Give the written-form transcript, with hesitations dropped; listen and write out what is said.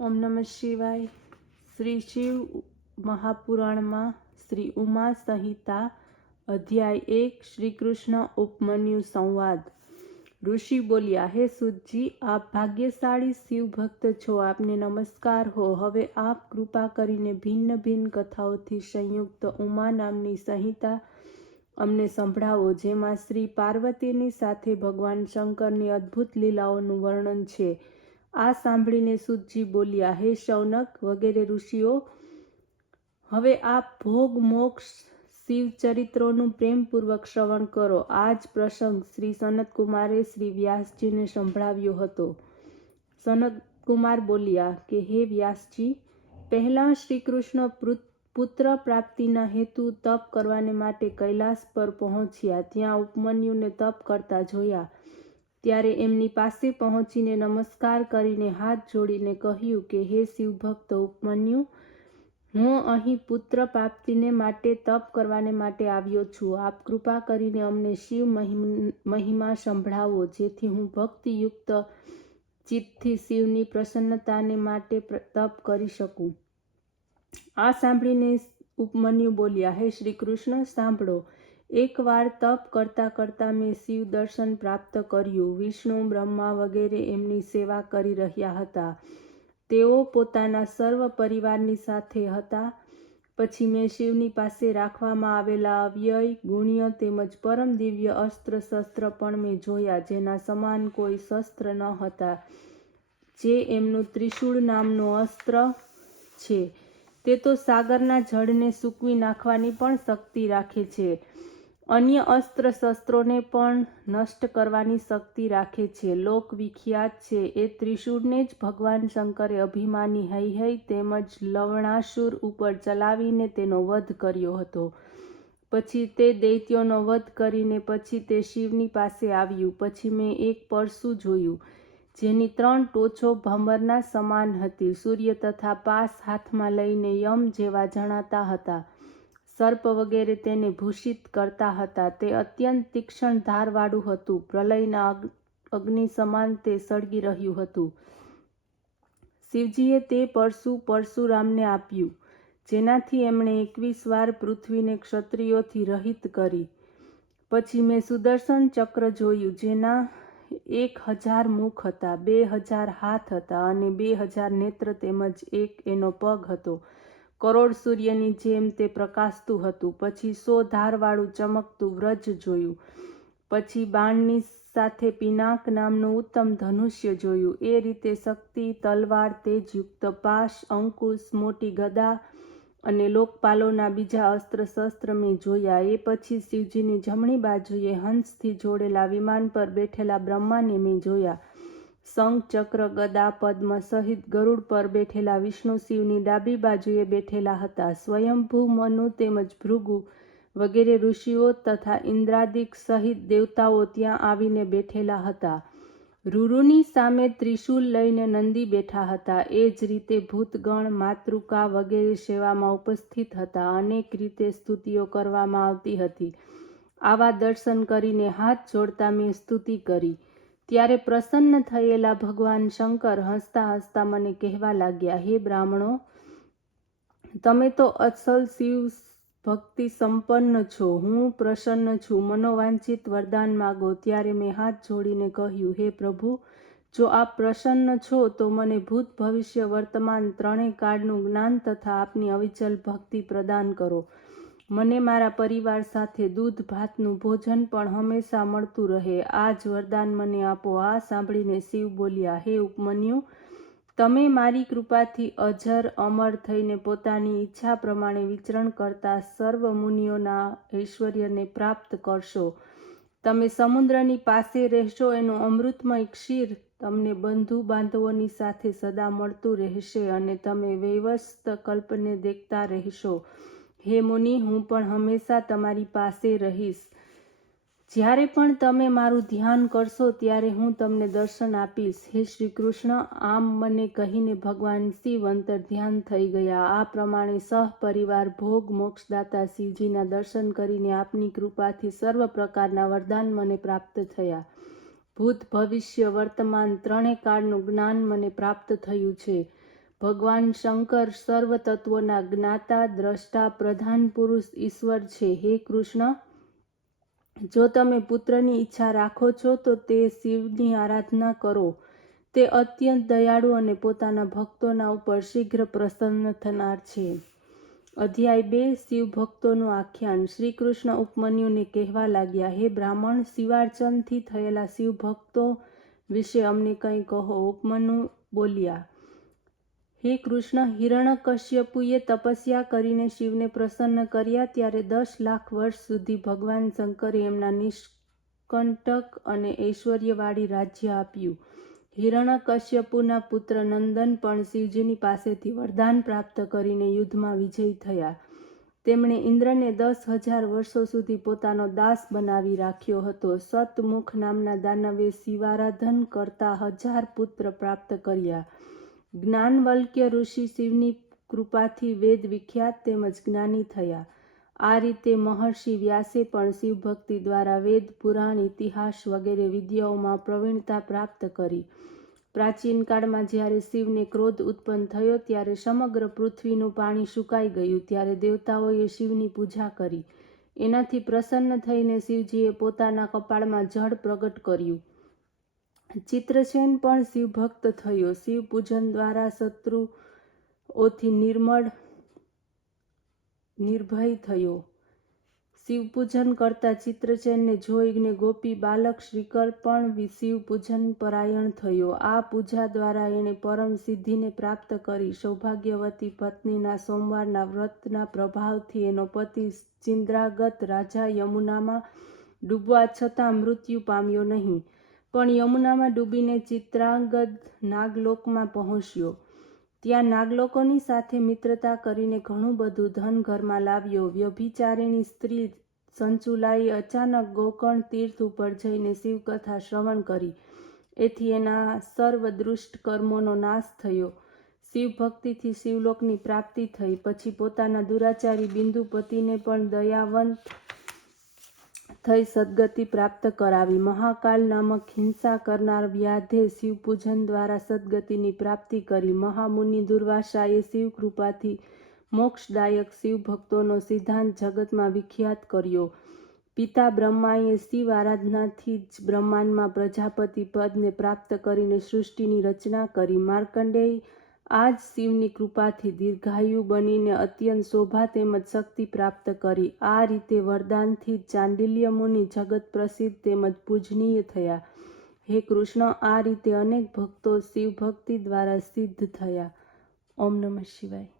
ઓમ નમઃ શિવાય। શ્રી શિવ મહાપુરાણમાં શ્રી ઉમા સંહિતા અધ્યાય 1 શ્રી કૃષ્ણ ઉપમન્યુ સંવાદ। ઋષિ બોલ્યા, હે સુતજી, આપ ભાગ્યશાળી શિવ ભક્ત છો, આપને નમસ્કાર હો। હવે આપ કૃપા કરીને ભિન્ન ભિન્ન કથાઓથી સંયુક્ત ઉમા નામની સંહિતા અમને સંભળાવો, જેમાં શ્રી પાર્વતીની સાથે ભગવાન શંકરની અદ્ભુત લીલાઓનું વર્ણન છે। આ સાંભળીને સુતજી બોલ્યા, હે શૌનક વગેરે ઋષિઓ, હવે આપ ભોગ મોક્ષ શિવચરિત્રોનું પ્રેમપૂર્વક શ્રવણ કરો। આ જ પ્રસંગ શ્રી સનતકુમારે શ્રી વ્યાસજીને સંભળાવ્યો હતો। સનતકુમાર બોલ્યા કે હે વ્યાસજી, પહેલાં શ્રી કૃષ્ણ પુત્ર પ્રાપ્તિના હેતુ તપ કરવાને માટે કૈલાસ પર પહોંચ્યા। ત્યાં ઉપમન્યુને તપ કરતા જોયા, ત્યારે એમની પાસે પહોંચીને નમસ્કાર કરીને હાથ જોડીને કહ્યું કે હે શિવભક્ત ઉપમન્યુ, હું અહીં પુત્ર પ્રાપ્તિને માટે તપ કરવાને માટે આવ્યો છું। આપ કૃપા કરીને અમને શિવ મહિમા સંભળાવો, જેથી હું ભક્તિયુક્ત ચિત્તથી શિવની પ્રસન્નતાને માટે તપ કરી શકું। આ સાંભળીને ઉપમન્યુ બોલ્યા, હે શ્રી કૃષ્ણ, સાંભળો। એકવાર તપ કરતાં કરતાં મેં શિવ દર્શન પ્રાપ્ત કર્યું। વિષ્ણુ બ્રહ્મા વગેરે એમની સેવા કરી રહ્યા હતા। તેઓ પોતાના સર્વ પરિવારની સાથે હતા। પછી મેં શિવની પાસે રાખવામાં આવેલા અવ્યય, ગુણ્ય તેમજ પરમ દિવ્ય અસ્ત્ર શસ્ત્ર પણ મેં જોયા, જેના સમાન કોઈ શસ્ત્ર ન હતા, જે એમનું ત્રિશૂળ નામનું અસ્ત્ર છે। તે તો સાગરના જળને સૂકવી નાખવાની પણ શક્તિ રાખે છે, અન્ય અસ્ત્ર શસ્ત્રોને પણ નષ્ટ કરવાની શક્તિ રાખે છે। લોક વિખ્યાત છે એ ત્રિશૂળને જ ભગવાન શંકરે અભિમાની હૈહય તેમજ લવણાસુર ઉપર ચલાવીને તેનો વધ કર્યો હતો। પછી તે દૈત્યોનો વધ કરીને પછી તે શિવની પાસે આવ્યું। પછી મેં એક પરશુ જોયું, જેની 3 ટોચો ભમરના સમાન હતી। સૂર્ય તથા પાસ હાથમાં લઈને યમ જેવા જણાતા હતા। સર્પ વગેરે તેને ભૂષિત કરતા હતા। તે અત્યંત તીક્ષ્ણ ધારવાળું હતું। પ્રલયના અગ્નિ સમાન તે સળગી રહ્યું હતું। શિવજીએ તે પરશુ પરશુરામને આપ્યું, જેનાથી એમણે 21 વાર પૃથ્વીને ક્ષત્રિયોથી રહિત કરી। પછી મેં સુદર્શન ચક્ર જોયું, જેના 1000 મુખ હતા, 2000 હાથ હતા અને 2000 નેત્ર તેમજ એક એનો પગ હતો। કરોડ સૂર્યની જેમ તે પ્રકાશતું હતું। પછી 100 ધારવાળું ચમકતું વ્રજ જોયું। પછી બાણની સાથે પિનાક નામનું ઉત્તમ ધનુષ્ય જોયું। એ રીતે શક્તિ, તલવાર, તેજયુક્ત પાશ, અંકુશ, મોટી ગદા અને લોકપાલોના બીજા અસ્ત્ર શસ્ત્ર મેં જોયા। એ પછી શિવજીની જમણી બાજુએ હંસથી જોડેલા વિમાન પર બેઠેલા બ્રહ્માને મેં જોયા। શંખ, ચક્ર, ગદા, પદ્મ સહિત ગરુડ પર બેઠેલા વિષ્ણુ શિવની ડાબી બાજુએ બેઠેલા હતા। સ્વયંભૂ, મનુ તેમજ ભૃગુ વગેરે ઋષિઓ તથા ઇન્દ્રાદિક સહિત દેવતાઓ ત્યાં આવીને બેઠેલા હતા। રૂરુની સામે ત્રિશૂલ લઈને નંદી બેઠા હતા। એ જ રીતે ભૂતગણ, માતૃકા વગેરે સેવામાં ઉપસ્થિત હતા। અનેક રીતે સ્તુતિઓ કરવામાં આવતી હતી। આવા દર્શન કરીને હાથ જોડતા મેં સ્તુતિ કરી। ત્યારે પ્રસન્ન થયેલા ભગવાન શંકર હસતા હસતા મને કહેવા લાગ્યા, હે બ્રાહ્મણો, તમે તો અસલ શિવ ભક્તિ સંપન્ન છો। હું પ્રસન્ન છું। મનોવાંછિત વરદાન માગો। ત્યારે મેં હાથ જોડીને કહ્યું, હે પ્રભુ, જો આપ પ્રસન્ન છો તો મને ભૂત ભવિષ્ય વર્તમાન 3 કાળનું જ્ઞાન તથા આપની અવિચલ ભક્તિ પ્રદાન કરો। મને મારા પરિવાર સાથે દૂધ ભાતનું ભોજન પણ હંમેશા મળતું રહે। આ જ વરદાન મને આપો। આ સાંભળીને શિવ બોલ્યા, હે ઉપમન્યુ, તમે મારી કૃપાથી અજર અમર થઈને પોતાની ઈચ્છા પ્રમાણે વિચરણ કરતા સર્વ મુનિઓના ઐશ્વર્યને પ્રાપ્ત કરશો। તમે સમુદ્રની પાસે રહેશો, એનું અમૃતમય ક્ષીર તમને બંધુ બાંધવોની સાથે સદા મળતું રહેશે અને તમે વૈવસ્વત કલ્પને દેખતા રહેશો। હે મુનિ, હું પણ હંમેશા તમારી પાસે રહીશ। જ્યારે પણ તમે મારું ધ્યાન કરશો ત્યારે હું તમને દર્શન આપીશ। હે શ્રી કૃષ્ણ, આમ મને કહીને ભગવાન શિવ અંતર્ધ્યાન થઈ ગયા। આ પ્રમાણે સહપરિવાર ભોગ મોક્ષદાતા શિવજીના દર્શન કરીને આપની કૃપાથી સર્વ પ્રકારના વરદાન મને પ્રાપ્ત થયા। ભૂત ભવિષ્ય વર્તમાન 3 કાળનું જ્ઞાન મને પ્રાપ્ત થયું છે। ભગવાન શંકર સર્વ તત્વોના જ્ઞાતા, દ્રષ્ટા, પ્રધાન પુરુષ ઈશ્વર છે. હે કૃષ્ણ, જો તમે પુત્રની ઈચ્છા રાખો છો તો તે શિવની આરાધના કરો. તે અત્યંત દયાળુ અને પોતાના ભક્તોના ઉપર શીઘ્ર પ્રસન્ન થનાર છે. અધ્યાય 2 શિવ ભક્તોનું આખ્યાન. શ્રી કૃષ્ણ ઉપમન્યુને કહેવા લાગ્યા, હે બ્રાહ્મણ, શિવાર્ચનથી થયેલા શિવ ભક્તો વિશે અમને કંઈ કહો. ઉપમન્યુ બોલ્યા, હે કૃષ્ણ, હિરણ્યકશ્યપુએ તપસ્યા કરીને શિવને પ્રસન્ન કર્યા ત્યારે 10 લાખ વર્ષ સુધી ભગવાન શંકરે એમના નિષ્કંટક અને ઐશ્વર્યવાળી રાજ્ય આપ્યું. હિરણ્યકશ્યપુના પુત્ર નંદન પણ શિવજીની પાસેથી વરદાન પ્રાપ્ત કરીને યુદ્ધમાં વિજયી થયા. તેમણે ઇન્દ્રને 10,000 વર્ષો સુધી પોતાનો દાસ બનાવી રાખ્યો હતો. સતમુખ નામના દાનવે શિવારાધન કરતા 1000 પુત્ર પ્રાપ્ત કર્યા. જ્ઞાનવલ્ક્ય ઋષિ શિવની કૃપાથી વેદ વિખ્યાત તેમજ જ્ઞાની થયા. આ રીતે મહર્ષિ વ્યાસે પણ શિવભક્તિ દ્વારા વેદ, પુરાણ, ઇતિહાસ વગેરે વિદ્યાઓમાં પ્રવીણતા પ્રાપ્ત કરી. પ્રાચીન કાળમાં જ્યારે શિવને ક્રોધ ઉત્પન્ન થયો ત્યારે સમગ્ર પૃથ્વીનું પાણી સુકાઈ ગયું. ત્યારે દેવતાઓએ શિવની પૂજા કરી. એનાથી પ્રસન્ન થઈને શિવજીએ પોતાના કપાળમાં જળ પ્રગટ કર્યું. ચિત્રસેન પણ શિવભક્ત થયો. શિવ પૂજન દ્વારા શત્રુઓથી નિર્ભય થયો. શિવ પૂજન કરતા ચિત્રસેનને જોઈને ગોપી બાલક શ્રીકર પણ શિવ પૂજન પરાયણ થયો. આ પૂજા દ્વારા એણે પરમ સિદ્ધિને પ્રાપ્ત કરી. સૌભાગ્યવતી પત્નીના સોમવારના વ્રતના પ્રભાવથી એનો પતિ ચિંદ્રાગત રાજા યમુનામાં ડૂબવા છતાં મૃત્યુ પામ્યો નહીં, પણ યમુનામાં ડૂબીને ચિત્રાંગદ નાગલોકમાં પહોંચ્યો. ત્યાં નાગલોકોની સાથે મિત્રતા કરીને ઘણું બધું ધન ઘરમાં લાવ્યો. વ્યભિચારિણી સ્ત્રી સંચુલાએ અચાનક ગોકર્ણ તીર્થ ઉપર જઈને શિવકથા શ્રવણ કરી. એથી એના સર્વ દુષ્ટ કર્મોનો નાશ થયો. શિવ ભક્તિથી શિવલોકની પ્રાપ્તિ થઈ. પછી પોતાના દુરાચારી બિંદુપતિને પણ દયાવંત થઈ સદગતિ પ્રાપ્ત કરાવી. મહાકાલ નામક હિંસા કરનાર વ્યાધે શિવપૂજન દ્વારા સદગતિની પ્રાપ્તિ કરી. મહામુનિ દુર્વાસાએ શિવ કૃપાથી મોક્ષદાયક શિવ ભક્તોનો સિદ્ધાંત જગતમાં વિખ્યાત કર્યો. પિતા બ્રહ્માએ શિવ આરાધનાથી જ બ્રહ્માંડમાં પ્રજાપતિ પદને પ્રાપ્ત કરીને સૃષ્ટિની રચના કરી. માર્કંડેય આ જ શિવની કૃપાથી દીર્ઘાયુ બનીને અત્યંત શોભા તેમજ શક્તિ પ્રાપ્ત કરી. આ રીતે વરદાનથી ચાંડિલ્ય મુનિ જગત પ્રસિદ્ધ તેમજ પૂજનીય થયા. હે કૃષ્ણ, આ રીતે અનેક ભક્તો શિવ ભક્તિ દ્વારા સિદ્ધ થયા. ઓમ નમઃ શિવાય.